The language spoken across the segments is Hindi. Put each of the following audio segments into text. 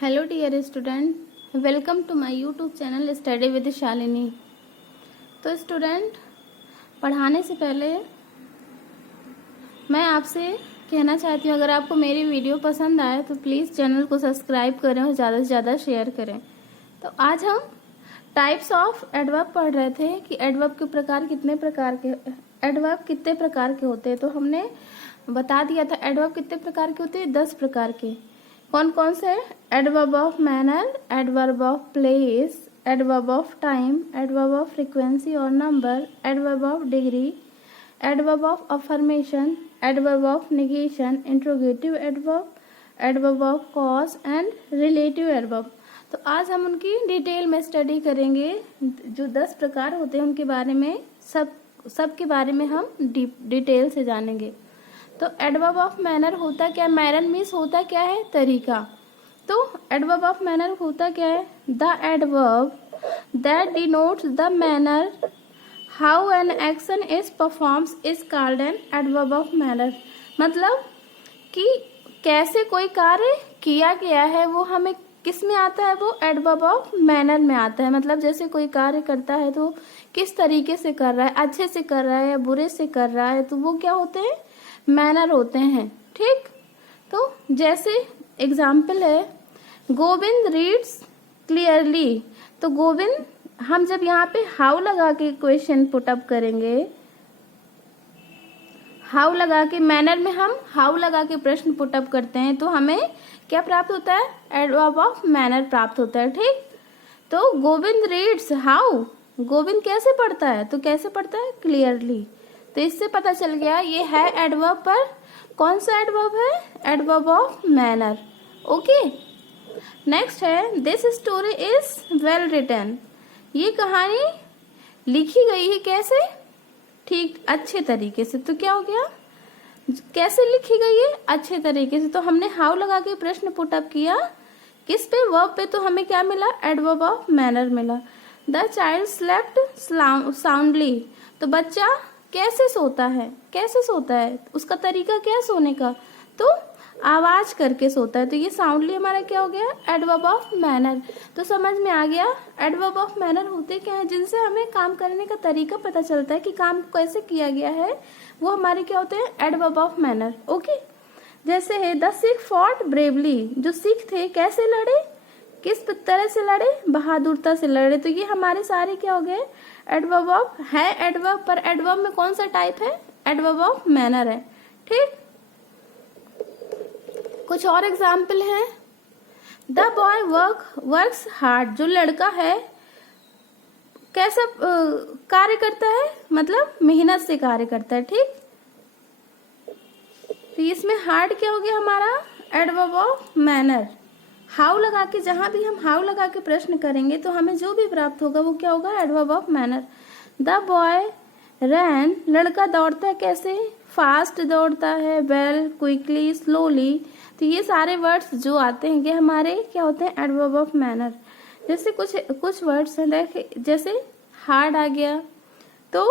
Hello dear student, welcome to my YouTube channel study with Shalini. तो स्टूडेंट, पढ़ाने से पहले मैं आपसे कहना चाहती हूँ, अगर आपको मेरी वीडियो पसंद आए तो प्लीज़ चैनल को सब्सक्राइब करें और ज़्यादा से ज़्यादा शेयर करें। तो आज हम टाइप्स ऑफ एडवर्ब पढ़ रहे थे कि एडवर्ब के प्रकार कितने प्रकार के होते हैं। तो हमने बता दिया था एडवर्ब कितने प्रकार के होते हैं, 10 प्रकार के। कौन कौन से? Adverb of manner, adverb of place, adverb of time, adverb of frequency और number, adverb of degree, adverb of affirmation, adverb of negation, interrogative adverb, adverb of cause and relative adverb. तो आज हम उनकी डिटेल में स्टडी करेंगे। जो 10 प्रकार होते हैं उनके बारे में सब के बारे में हम डिटेल से जानेंगे। तो एडवर्ब ऑफ मैनर होता क्या? मैनर मीन्स होता क्या है? तरीका। तो एडवर्ब ऑफ मैनर होता क्या है? The adverb that denotes the manner how an action is performs is called an adverb of manner. मतलब कि कैसे कोई कार्य किया गया है वो हमें किस में आता है? वो एडवर्ब ऑफ मैनर में आता है। मतलब जैसे कोई कार्य करता है तो किस तरीके से कर रहा है, अच्छे से कर रहा है या बुरे से कर रहा है, तो वो क्या होते हैं? मैनर होते हैं। ठीक, तो जैसे एग्जाम्पल है गोविंद रीड्स क्लियरली। तो गोविंद, हम जब यहाँ पे हाउ लगा के क्वेश्चन पुटअप करेंगे, हाउ लगा के मैनर में हम हाउ लगा के प्रश्न पुटअप करते हैं तो हमें क्या प्राप्त होता है? एडवर्ब ऑफ मैनर प्राप्त होता है। ठीक, तो गोविंद रीड्स हाउ, गोविंद कैसे पढ़ता है? तो कैसे पढ़ता है? क्लियरली। तो इससे पता चल गया ये है एडवर्ब, पर कौन सा एडवर्ब है? Adverb of manner. Okay, next है this story is well written. ये कहानी लिखी गई है कैसे? ठीक, अच्छे तरीके से। तो क्या हो गया? कैसे लिखी गई है? अच्छे तरीके से। तो हमने हाउ लगा के प्रश्न पुटअप किया किस पे? वर्ब पे। तो हमें क्या मिला? एडवर्ब ऑफ मैनर मिला। The child slept soundly. तो बच्चा कैसे सोता है? कैसे सोता है? उसका तरीका क्या है सोने का? तो आवाज करके सोता है। तो ये साउंडली हमारा क्या हो गया? Adverb of manner. तो समझ में आ गया एडवर्ब ऑफ मैनर होते क्या है? जिनसे हमें काम करने का तरीका पता चलता है कि काम कैसे किया गया है, वो हमारे क्या होते हैं? Adverb of manner. ओके, जैसे है द सिख फॉट ब्रेवली। जो सिख थे कैसे लड़े? किस तरह से लड़े? बहादुरता से लड़े। तो ये हमारे सारे क्या हो गए? एडवर्ब ऑफ है। एडवर्ब, पर एडवर्ब में कौन सा टाइप है? एडवर्ब ऑफ मैनर है। ठीक, कुछ और एग्जाम्पल है। The boy works hard. जो लड़का है कैसा कार्य करता है? मतलब मेहनत से कार्य करता है। ठीक, तो इसमें हार्ड क्या हो गया हमारा? Adverb of manner. हाउ लगा के, जहां भी हम हाउ लगा के प्रश्न करेंगे तो हमें जो भी प्राप्त होगा वो क्या होगा? Adverb of manner. The boy ran. लड़का दौड़ता है कैसे? फास्ट दौड़ता है, वेल, क्विकली, स्लोली। तो ये सारे वर्ड्स जो आते हैं ये हमारे क्या होते हैं? Adverb of manner. जैसे कुछ वर्ड्स हैं, देखे जैसे हार्ड आ गया तो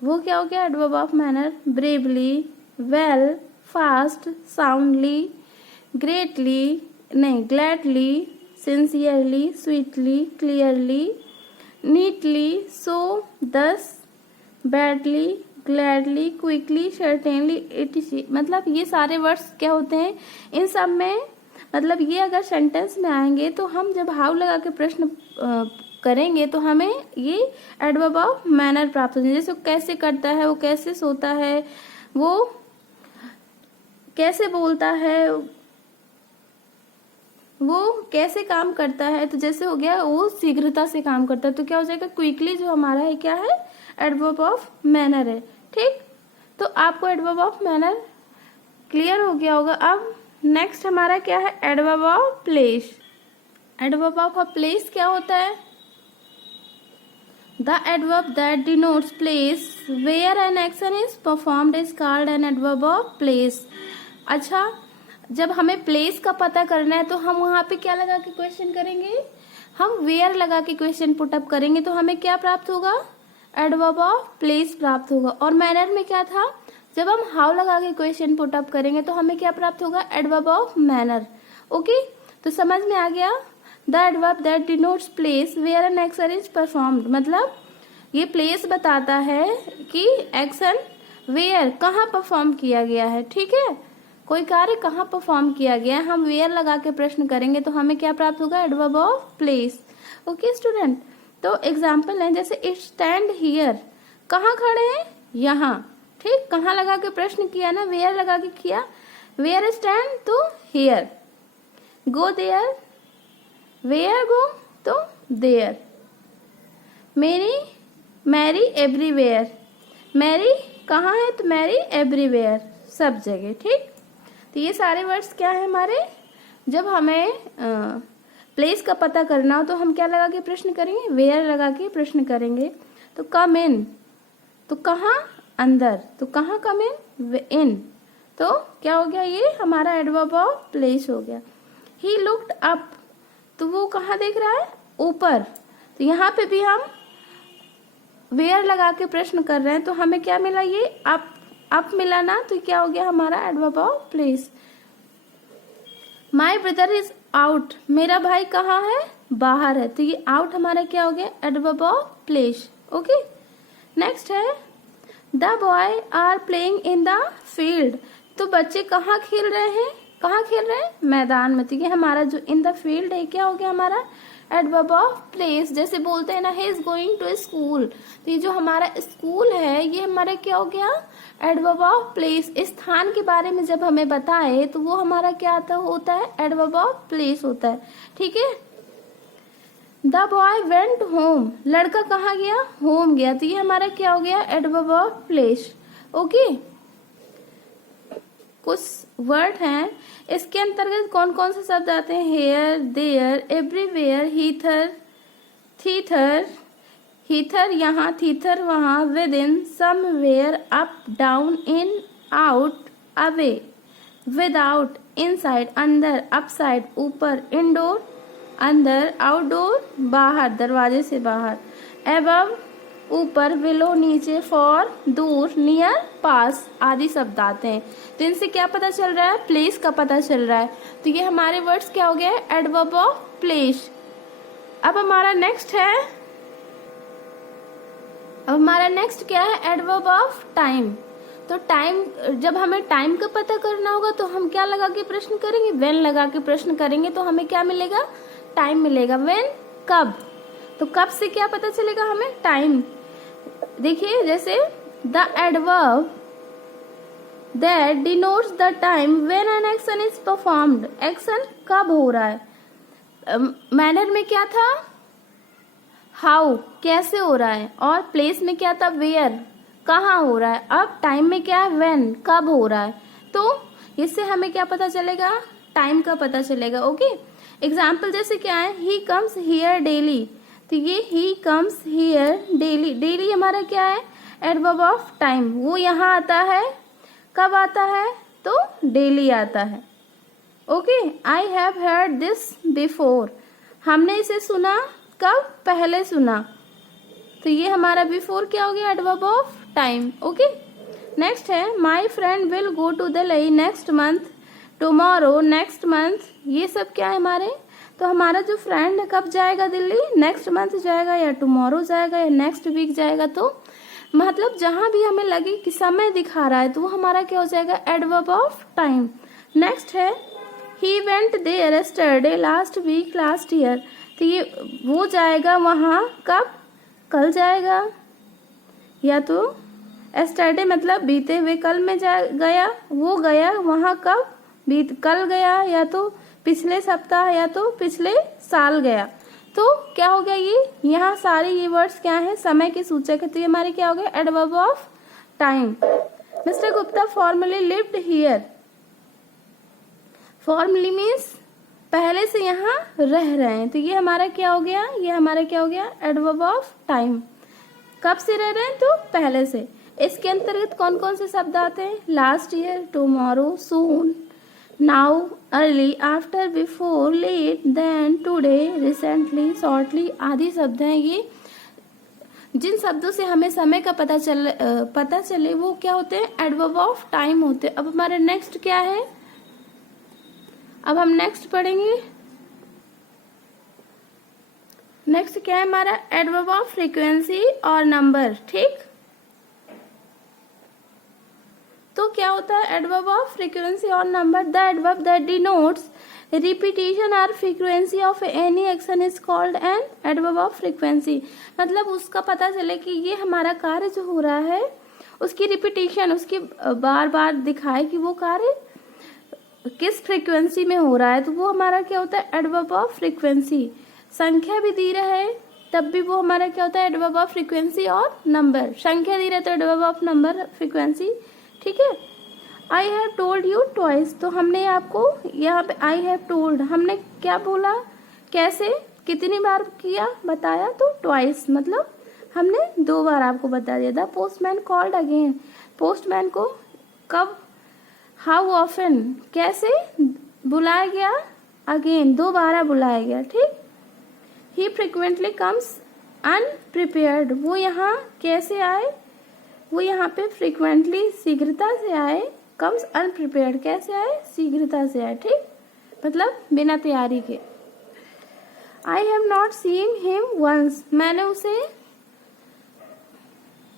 वो क्या हो गया? Adverb of manner. Bravely, well, fast, soundly, greatly, नहीं, gladly, sincerely, sweetly, clearly, neatly, so, thus, badly, gladly, quickly, certainly, इटसी। मतलब ये सारे वर्ड्स क्या होते हैं? इन सब में मतलब ये अगर सेंटेंस में आएंगे तो हम जब हाउ लगा के प्रश्न करेंगे तो हमें ये एडवर्ब ऑफ मैनर प्राप्त हो जाए। जैसे कैसे करता है, वो कैसे सोता है, वो कैसे बोलता है, वो कैसे काम करता है। तो जैसे हो गया वो शीघ्रता से काम करता है। तो क्या हो जाएगा? क्विकली जो हमारा है क्या है? एडवर्ब ऑफ मैनर है। ठीक, तो आपको एडवर्ब ऑफ मैनर क्लियर हो गया होगा। अब नेक्स्ट हमारा क्या है? Adverb of place. Adverb of place क्या होता है? The adverb that denotes place where an action is performed is called an adverb of place. अच्छा, जब हमें प्लेस का पता करना है तो हम वहां पे क्या लगा के क्वेश्चन करेंगे? हम वेयर लगा के क्वेश्चन पुटअप करेंगे तो हमें क्या प्राप्त होगा? एडवर्ब ऑफ प्लेस प्राप्त होगा। और मैनर में क्या था? जब हम हाउ लगा के क्वेश्चन पुटअप करेंगे तो हमें क्या प्राप्त होगा? Adverb of manner. ओके, तो समझ में आ गया। The adverb that denotes place where an action is performed, मतलब ये प्लेस बताता है कि एक्शन वेयर कहाँ परफॉर्म किया गया है। ठीक है, कोई कार्य कहाँ परफॉर्म किया गया है, हम वेयर लगा के प्रश्न करेंगे तो हमें क्या प्राप्त होगा, adverb of place. Okay student, तो एग्जाम्पल है जैसे इट स्टैंड हियर, कहाँ खड़े हैं, यहाँ। ठीक, कहाँ लगा के प्रश्न किया ना, वेयर लगा के किया, वेयर स्टैंड तो हियर, गो देयर, वेयर गो तो देयर, मेरी मैरी एवरीवेयर, मैरी कहाँ है तो मैरी एवरीवेयर, सब जगह। ठीक, तो ये सारे वर्ड्स क्या है हमारे, जब हमें प्लेस का पता करना हो तो हम क्या लगा के प्रश्न करेंगे, वेयर लगा के प्रश्न करेंगे। तो कम इन, तो कहाँ, अंदर, तो कहाँ कम इन, तो क्या हो गया, ये हमारा एडवर्ब ऑफ प्लेस हो गया। ही लुक्ड अप, तो वो कहाँ देख रहा है, ऊपर, तो यहाँ पे भी हम वेयर लगा के प्रश्न कर रहे हैं तो हमें क्या मिला, ये अप मिला ना, तो क्या हो गया हमारा adverb of place. My brother is out, मेरा भाई कहाँ है, बाहर है, तो ये आउट हमारा क्या हो गया, adverb of place. Okay, next है the boy are playing in the field, तो बच्चे कहाँ खेल रहे हैं, कहाँ खेल रहे हैं, मैदान में, तो ये हमारा जो इन द फील्ड है क्या हो गया हमारा एडवर्ब ऑफ प्लेस। जैसे बोलते हैं ना, he is going to school, तो ये जो हमारा स्कूल है ये हमारा क्या हो गया, एडवर्ब ऑफ प्लेस। स्थान के बारे में जब हमें बताए तो वो हमारा क्या होता है, एडवर्ब ऑफ प्लेस होता है। ठीक है, द बॉय वेंट होम, लड़का कहाँ गया, होम गया, तो ये हमारा क्या हो गया, एडवर्ब ऑफ प्लेस। ओके, कुछ वर्ड हैं, इसके अंतर्गत कौन कौन से शब्द आते हैं, here, there, everywhere, hither, thither, hither यहाँ, थीथर वहाँ, within, somewhere, up, down, in, out, away, without, inside, अंदर, अपसाइड, ऊपर, इंडोर, अंदर, आउटडोर, बाहर, दरवाजे से बाहर, एबव, ऊपर, बिलो, नीचे, फॉर, दूर, नियर, पास आदि शब्द आते हैं। तो इनसे क्या पता चल रहा है, प्लेस का पता चल रहा है। तो ये हमारे वर्ड्स क्या हो गए, एडवर्ब ऑफ प्लेस। अब हमारा नेक्स्ट क्या है, एडवर्ब ऑफ टाइम। तो टाइम, जब हमें टाइम का पता करना होगा तो हम क्या लगा के प्रश्न करेंगे, व्हेन लगा के प्रश्न करेंगे तो हमें क्या मिलेगा, टाइम मिलेगा। व्हेन, कब, तो कब से क्या पता चलेगा हमें, टाइम। देखिए जैसे the adverb that denotes the time when an action is performed, action कब हो रहा है, मैनर में क्या था, हाउ कैसे हो रहा है, और प्लेस में क्या था, वेयर कहाँ हो रहा है, अब टाइम में क्या है, व्हेन कब हो रहा है। तो इससे हमें क्या पता चलेगा, टाइम का पता चलेगा। ओके, एग्जाम्पल जैसे क्या है, ही कम्स हियर डेली, तो ये he comes here daily, daily हमारा क्या है, एडवर्ब ऑफ टाइम, वो यहाँ आता है, कब आता है, तो डेली आता है। Okay, I have heard this before, हमने इसे सुना, कब, पहले सुना, तो ये हमारा बिफोर क्या हो गया, adverb of time. Okay, next है my friend will go to Delhi next month, tomorrow, next month, ये सब क्या है हमारे, तो हमारा जो फ्रेंड है कब जाएगा दिल्ली, नेक्स्ट मंथ जाएगा या टुमारो जाएगा या नेक्स्ट वीक जाएगा। तो मतलब जहां भी हमें लगे कि समय दिखा रहा है तो वो हमारा क्या हो जाएगा, एडवर्ब ऑफ टाइम। नेक्स्ट है he went there yesterday last week last year, तो ये वो जाएगा वहां कब, कल जाएगा, या तो यस्टरडे मतलब बीते हुए कल में गया, वो गया वहां कब, कल गया, या तो पिछले सप्ताह या तो पिछले साल गया। तो क्या हो गया, ये यहाँ सारे ये वर्ड्स क्या है, समय के सूचक है, तो ये हमारे क्या हो गया, adverb of time. Mister Gupta formally lived here, formally means पहले से यहाँ रह रहे हैं, तो ये हमारा क्या हो गया, ये हमारा क्या हो गया, एडवर्ब ऑफ टाइम। कब से रह रहे हैं, तो पहले से। इसके अंतर्गत कौन कौन से शब्द आते हैं, last year, tomorrow, soon, now, early, after, before, late, then, today, recently, shortly आदि शब्द हैं। ये जिन शब्दों से हमें समय का पता चले वो क्या होते हैं, एडवर्ब ऑफ टाइम होते हैं। अब हमारा नेक्स्ट क्या है, अब हम नेक्स्ट पढ़ेंगे नेक्स्ट क्या है हमारा, एडवर्ब ऑफ फ्रीक्वेंसी और नंबर। ठीक, तो क्या होता है एडवर्ब ऑफ फ्रीक्वेंसी और number, the adverb that denotes repetition और frequency of any action is called an adverb of frequency. मतलब उसका पता चले कि ये हमारा कार्य जो हो रहा है उसकी रिपीटिशन, उसकी बार बार दिखाए कि वो कार्य किस फ्रीक्वेंसी में हो रहा है, तो वो हमारा क्या होता है एडवर्ब ऑफ फ्रीक्वेंसी। संख्या भी दी रहे तब भी वो हमारा क्या होता है एडवर्ब ऑफ फ्रीक्वेंसी और नंबर। संख्या दी रहे तो एडवर्ब ऑफ नंबर फ्रीक्वेंसी। ठीक है, I have told you twice, तो हमने आपको यहाँ पे आई हैव टोल्ड हमने क्या बोला, कैसे, कितनी बार किया, बताया, तो ट्वाइस मतलब हमने 2 बार आपको बता दिया। The postman called again, postman को कब, हाउ ऑफन कैसे बुलाया गया, अगेन 2 बार बुलाया गया। ठीक, ही फ्रिक्वेंटली कम्स अनप्रिपेयर्ड, वो यहाँ कैसे आए, वो यहाँ पे फ्रिक्वेंटली शीघ्रता से आए, कम्स अनप्रिपेयर्ड कैसे आए, शीघ्रता से आए। ठीक, मतलब बिना तैयारी के। I have not seen him once, मैंने उसे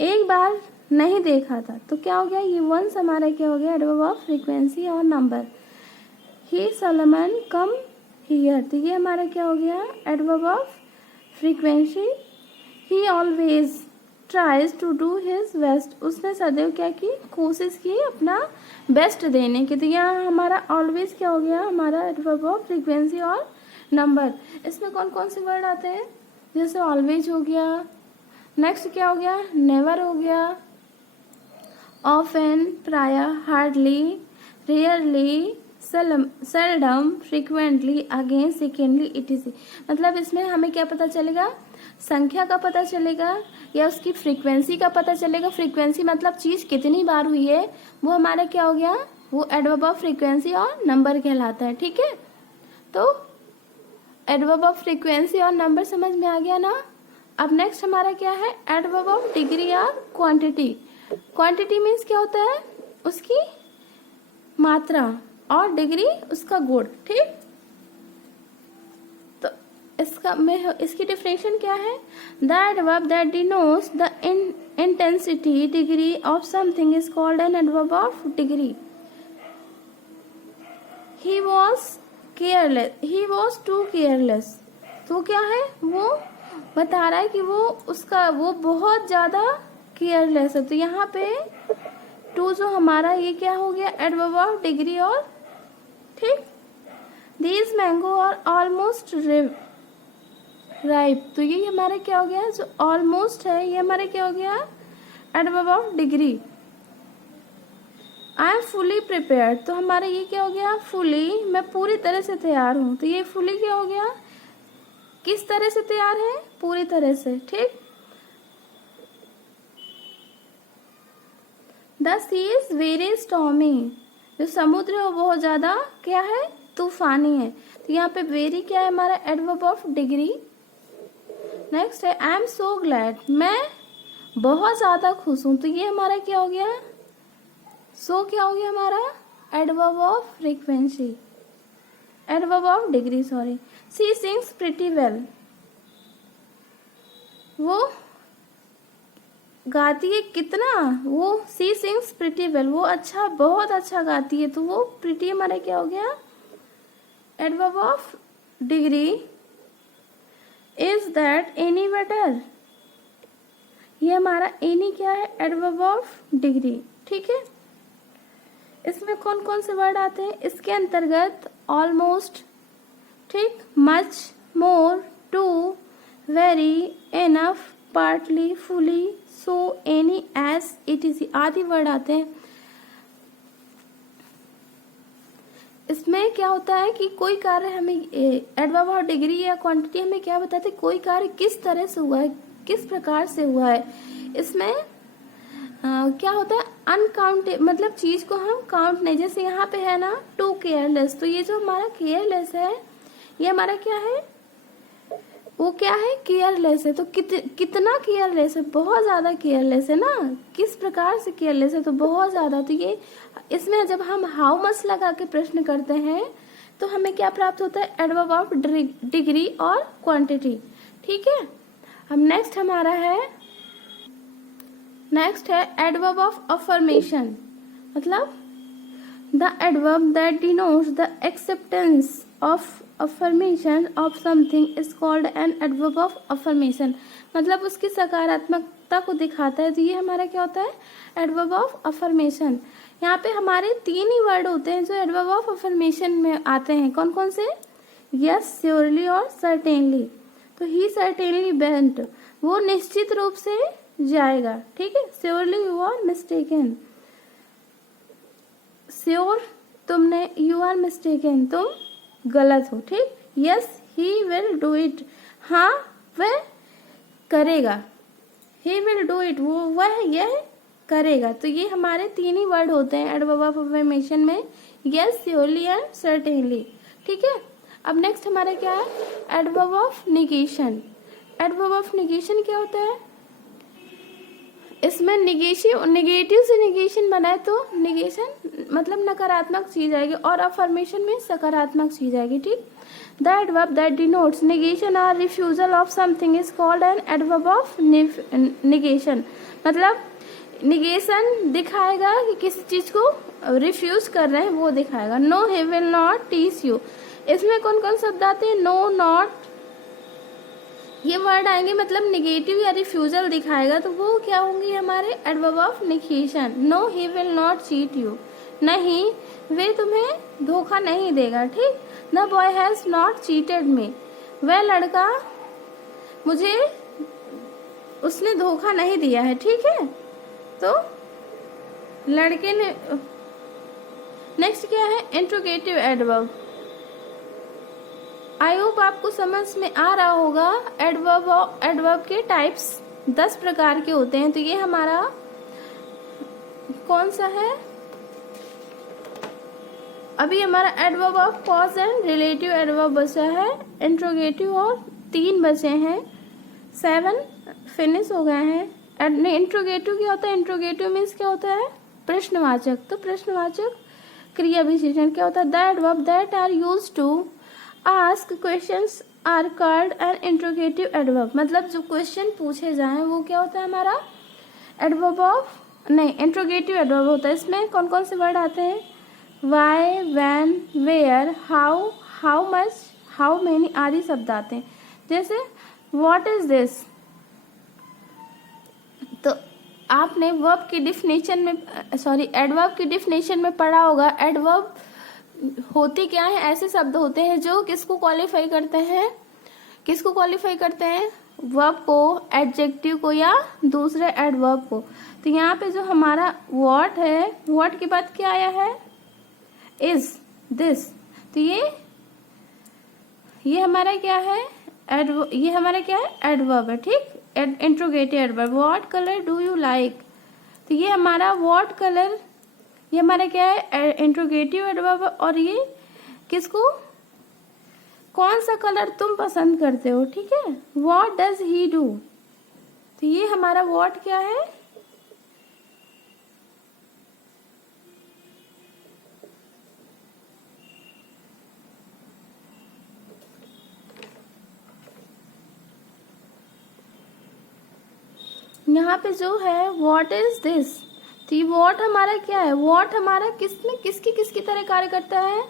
एक बार नहीं देखा था, तो क्या हो गया, ये वंस हमारा क्या हो गया एडवर्ब ऑफ फ्रीक्वेंसी और number. He seldom come here, तो ये हमारा क्या हो गया adverb of frequency. He always tries to do his best, उसने सदैव क्या की, कोशिश की अपना बेस्ट देने की, तो यहाँ हमारा ऑलवेज क्या हो गया हमारा एडवर्ब ऑफ फ्रीक्वेंसी और नंबर। इसमें कौन कौन से वर्ड आते हैं, जैसे ऑलवेज हो गया, नेक्स्ट क्या हो गया नेवर हो गया, ऑफन, प्रायः, hardly, rarely, seldom, frequently, again, secondly, etc.. मतलब इसमें हमें क्या पता चलेगा, संख्या का पता चलेगा या उसकी फ्रीक्वेंसी का पता चलेगा। फ्रीक्वेंसी मतलब चीज कितनी बार हुई है, वो हमारा क्या हो गया, वो एडवर्ब ऑफ फ्रीक्वेंसी और नंबर कहलाता है। ठीक है, तो एडवर्ब ऑफ फ्रीक्वेंसी और नंबर समझ में आ गया ना। अब नेक्स्ट हमारा क्या है एडवर्ब ऑफ डिग्री या क्वांटिटी। क्वांटिटी मीन्स क्या होता है, उसकी मात्रा, और डिग्री उसका गुण। ठीक, तो इसकी डिफिनेशन क्या है, the adverb that denotes the intensity degree of something is called an adverb of degree. He was careless, he was too careless, तो क्या है, वो बता रहा है कि वो बहुत ज्यादा केयरलेस है, तो यहाँ पे टू जो हमारा ये क्या हो गया एडवर्ब ऑफ डिग्री और। ठीक, these mango are almost ripe, तो ये हमारा क्या हो गया, जो ऑलमोस्ट है ये हमारा क्या हो गया adverb of degree. I am fully prepared, तो हमारा ये क्या हो गया फुली, मैं पूरी तरह से तैयार हूं, तो ये फुली क्या हो गया, किस तरह से तैयार है, पूरी तरह से। ठीक, the sea is very stormy, जो समुद्र है वो बहुत ज्यादा क्या है, तूफानी है, तो यहाँ पे वेरी क्या है हमारा एडवर्ब ऑफ डिग्री। नेक्स्ट है आई एम सो ग्लैड, मैं बहुत ज्यादा खुश हूं, तो ये हमारा क्या हो गया, सो क्या हो गया हमारा adverb of frequency, adverb of degree sorry. She sings pretty well, वो गाती है कितना, वो सी सिंग्स प्रिटी वेल, वो अच्छा बहुत अच्छा गाती है, तो वो प्रिटी हमारा क्या हो गया adverb of degree. Is that any better, ये हमारा एनी क्या है एडवर्ब ऑफ डिग्री। ठीक है, इसमें कौन कौन से वर्ड आते हैं, इसके अंतर्गत ऑलमोस्ट, ठीक, much, more, too, very, enough, partly, fully, so, any, as, etc आदि वर्ड आते हैं। इसमें क्या होता है कि कोई कार्य हमें एडवर्ब ऑफ डिग्री या क्वांटिटी हमें क्या बताते हैं, कोई कार्य किस तरह से हुआ है, किस प्रकार से हुआ है। इसमें क्या होता है अनकाउंट, मतलब चीज को हम काउंट नहीं, जैसे यहाँ पे है ना टू केयरलेस, तो ये जो हमारा केयरलेस है ये हमारा क्या है, वो क्या है केयरलेस है, तो कितना केयरलेस है, बहुत ज्यादा केयरलेस है ना, किस प्रकार से केयरलेस है, तो बहुत ज्यादा। तो ये इसमें जब हम हाउ मच लगा के प्रश्न करते हैं तो हमें क्या प्राप्त होता है एडवर्ब ऑफ डिग्री और क्वांटिटी। ठीक ठीक है। अब नेक्स्ट हमारा है, नेक्स्ट है एडवर्ब ऑफ अफर्मेशन, मतलब the adverb that denotes the acceptance of affirmation of something is called an adverb of affirmation, मतलब उसकी सकारात्मकता को दिखाता है, तो ये हमारा क्या होता है, एडवर्ब ऑफ अफर्मेशन। यहाँ पे हमारे 3 ही वर्ड होते हैं जो एडवर्ब ऑफ अफर्मेशन में आते हैं, कौन कौन से, यस, श्योरली और सर्टेनली। तो ही सर्टेनली वेंट, वो निश्चित रूप से जाएगा, ठीक है। Surely you are mistaken, sure तुमने, यू आर मिस्टेकन तुम गलत हो, ठीक। Yes he will do it, हाँ वह करेगा, ही विल डू इट, वो वह यह करेगा। तो ये हमारे 3 ही वर्ड होते हैं एडवर्ब ऑफ अफर्मेशन में, यस, श्योरली एंड सर्टेनली, ठीक है। अब नेक्स्ट हमारा क्या है, adverb of negation. Adverb of negation क्या होता है, इसमें निगेटिव से निगेशन बनाए तो निगेशन मतलब नकारात्मक चीज आएगी और अफर्मेशन में सकारात्मक चीज आएगी, ठीक। The adverb that denotes negation और refusal of something is called an adverb of negation, मतलब निगेशन दिखाएगा कि किसी चीज को रिफ्यूज कर रहे हैं वो दिखाएगा। No he will not teach you, इसमें कौन कौन शब्द आते हैं, नो, नॉट, ये वर्ड आएंगे मतलब निगेटिव या रिफ्यूजल दिखाएगा, तो वो क्या होंगे हमारे adverb of negation. No he will not cheat you, नहीं वे तुम्हें धोखा नहीं देगा, ठीक। The boy has not cheated me, वह लड़का मुझे उसने धोखा नहीं दिया है, ठीक है। तो लड़के ने, नेक्स्ट क्या है, इंट्रोगेटिव एडवर्ब। आई होप आपको समझ में आ रहा होगा। एडवर्ब के टाइप्स 10 प्रकार के होते हैं, तो ये हमारा कौन सा है, अभी हमारा adverb of cause and relative adverb बचा है, इंट्रोगेटिव और 3 बचे हैं, 7 फिनिश हो गए हैं। इंट्रोगेटिव क्या होता है, इंट्रोगेटिव मीन्स क्या होता है, प्रश्नवाचक, तो प्रश्नवाचक क्रिया विशेषण क्या होता है, the adverb that are used to ask questions are called an interrogative adverb, मतलब जो क्वेश्चन पूछे जाएं वो क्या होता है हमारा एडवर्ब ऑफ, नहीं, इंट्रोगेटिव एडवर्ब होता है। इसमें कौन कौन से वर्ड आते हैं, why, when, where, how, how much, how many आदि शब्द आते हैं। जैसे व्हाट इज दिस, तो आपने वर्ब की डिफिनेशन में, एडवर्ब की डिफिनेशन में पढ़ा होगा। एडवर्ब होते क्या है, ऐसे शब्द होते हैं जो किसको क्वालिफाई करते हैं, किसको क्वालिफाई करते हैं, वर्ब को, एडजेक्टिव को या दूसरे एडवर्ब को। तो यहाँ पे जो हमारा व्हाट है, व्हाट के बाद क्या आया है, इज, दिस, तो ये हमारा क्या है, ये हमारा क्या है, एडवर्ब है, ठीक। Interrogative adverb, what colour do you like, तो ये हमारा व्हाट कलर, ये हमारा क्या है, इंट्रोगेटिव एडवर्ब, और ये किसको, कौन सा कलर तुम पसंद करते हो, ठीक है। व्हाट डज ही डू, तो ये हमारा व्हाट क्या है, यहाँ पे जो है व्हाट इज दिस, तो ये व्हाट हमारा क्या है, व्हाट हमारा किसमें किसकी तरह कार्य करता है,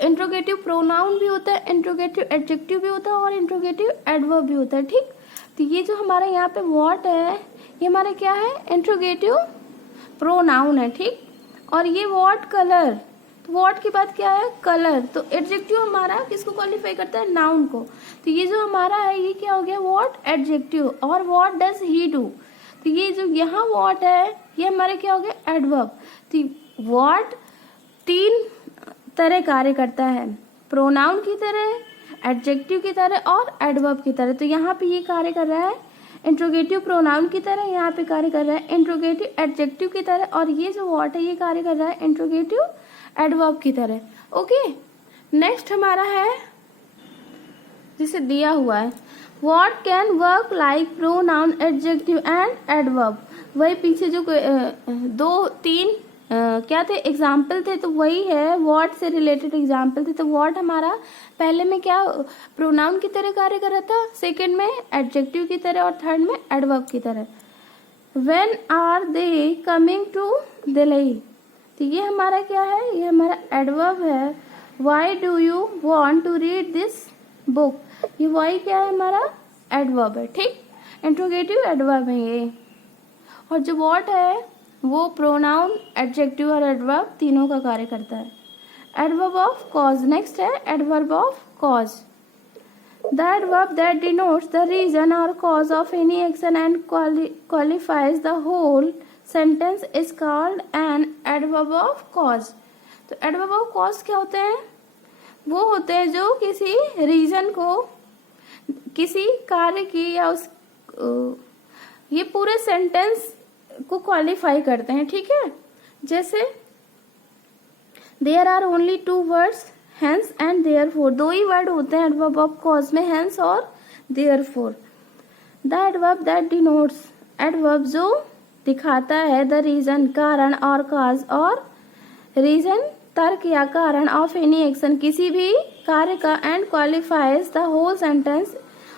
इंट्रोगेटिव प्रोनाउन भी होता है, इंट्रोगेटिव एडजेक्टिव भी होता है और इंट्रोगेटिव एडवर्ब भी होता है, ठीक। तो ये जो हमारा यहाँ पे व्हाट है, ये हमारा क्या है, इंट्रोगेटिव प्रोनाउन है, ठीक। और ये व्हाट कलर, तो व्हाट के बाद क्या है, कलर, तो एडजेक्टिव हमारा किसको क्वालिफाई करता है, नाउन को। तो ये जो हमारा है ये क्या हो गया, व्हाट एडजेक्टिव, और व्हाट डज ही डू, तो ये जो यहाँ व्हाट है ये हमारा क्या हो गया, एडवर्ब। तो व्हाट 3 तरह कार्य करता है, प्रोनाउन की तरह, एडजेक्टिव की तरह और एडवर्ब की तरह। तो यहाँ पे ये कार्य कर रहा है इंट्रोगेटिव प्रोनाउन की तरह, यहाँ पे कार्य कर रहा है इंट्रोगेटिव एडजेक्टिव की तरह, और ये जो व्हाट है ये कार्य कर रहा है इंट्रोगेटिव एडवर्ब की तरह। ओके, नेक्स्ट हमारा है जिसे दिया हुआ है, what can work like pronoun adjective and adverb. वही पीछे जो 2-3 क्या थे, एग्जाम्पल थे, तो वही है, व्हाट से रिलेटेड एग्जाम्पल थे। तो व्हाट हमारा पहले में क्या प्रोनाउन की तरह कार्य कर रहा था, सेकंड में एडजेक्टिव की तरह और थर्ड में एडवर्ब की तरह। When are they coming to Delhi, तो ये हमारा क्या है, ये हमारा एडवर्ब है। Why do you want to read this book, ये व्हाई क्या है, हमारा एडवर्ब है, ठीक, इंट्रोगेटिव एडवर्ब है ये। और जो व्हाट है वो प्रोनाउन, एडजेक्टिव और एडवर्ब तीनों का कार्य करता है। एडवर्ब ऑफ कॉज, नेक्स्ट है adverb of cause. The adverb that denotes the reason और cause of any action and qualifies the whole sentence is called an adverb of cause. तो एडवर्ब ऑफ कॉज क्या होते हैं, वो होते हैं जो किसी रीजन को, किसी कार्य की या उस ये पूरे सेंटेंस को क्वालिफाई करते हैं, ठीक है। जैसे there are only two words, hence and therefore, दो ही वर्ड होते हैं एडवर्ब ऑफ कॉज में, हेंस और therefore. The adverb that denotes, adverb जो दिखाता है द रीजन कारण और काज, और रीजन तर्क या कारण ऑफ एनी एक्शन किसी भी कार्य का, and qualifies the whole sentence,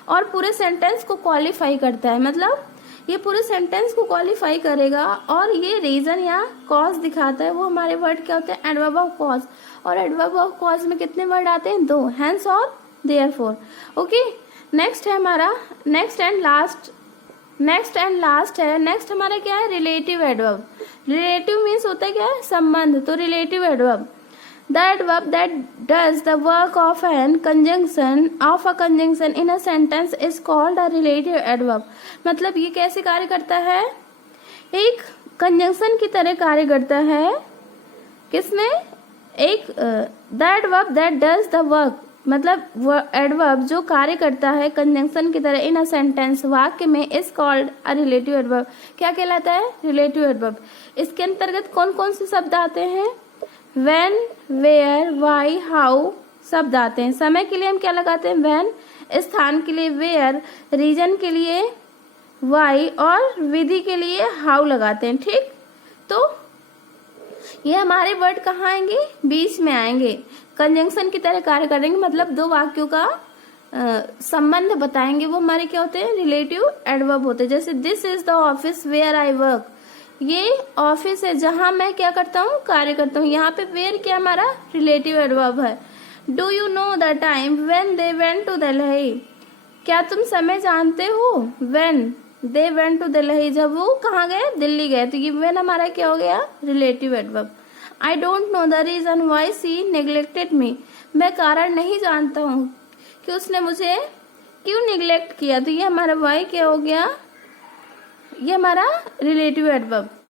और पूरे सेंटेंस को क्वालिफाई करता है, मतलब ये पूरे सेंटेंस को क्वालिफाई करेगा और ये रीजन या कॉज दिखाता है, वो हमारे वर्ड क्या होते हैं, एडवर्ब ऑफ कॉज। और एडवर्ब ऑफ कॉज में कितने वर्ड आते हैं, दो, हेंस और देयरफॉर। ओके, नेक्स्ट है हमारा नेक्स्ट एंड लास्ट है। नेक्स्ट हमारा क्या है, रिलेटिव एडवर्ब। रिलेटिव मीन्स होता है क्या है, संबंध, तो relative adverb the adverb that does the work of an conjunction of a conjunction in a sentence is called a relative adverb. मतलब ये कैसे कार्य करता है, एक कंजंक्शन की तरह कार्य करता है, किसमें, एक the adverb that does the work, मतलब एडवर्ब जो कार्य करता है कंजंक्शन की तरह इन अ सेंटेंस, वाक्य में, is called a relative adverb. क्या कहलाता है, रिलेटिव एडवर्ब। इसके अंतर्गत कौन कौन से शब्द आते हैं, when, where, why, how शब्द आते हैं। समय के लिए हम क्या लगाते हैं, when, स्थान के लिए where, रीजन के लिए why, और विधि के लिए how लगाते हैं, ठीक। तो ये हमारे वर्ड कहाँ आएंगे, बीच में आएंगे, कंजंक्शन की तरह कार्य करेंगे, मतलब दो वाक्यों का संबंध बताएंगे, वो हमारे क्या होते हैं, रिलेटिव एडवर्ब होते हैं। जैसे this is the office where I work, ये ऑफिस है जहां मैं क्या करता हूँ, कार्य करता हूँ। यहाँ पे वेयर क्या हमारा रिलेटिव एडवर्ब है। Do you know the time when they went to Delhi, क्या तुम समय जानते हो, when they went to Delhi, जब वो कहाँ गए, दिल्ली गए, तो ये व्हेन हमारा क्या हो गया, relative adverb. I don't know the reason why she neglected me, मैं कारण नहीं जानता हूँ कि उसने मुझे क्यों निग्लेक्ट किया, तो ये हमारा व्हाई क्या हो गया, ये हमारा रिलेटिव एडवर्ब।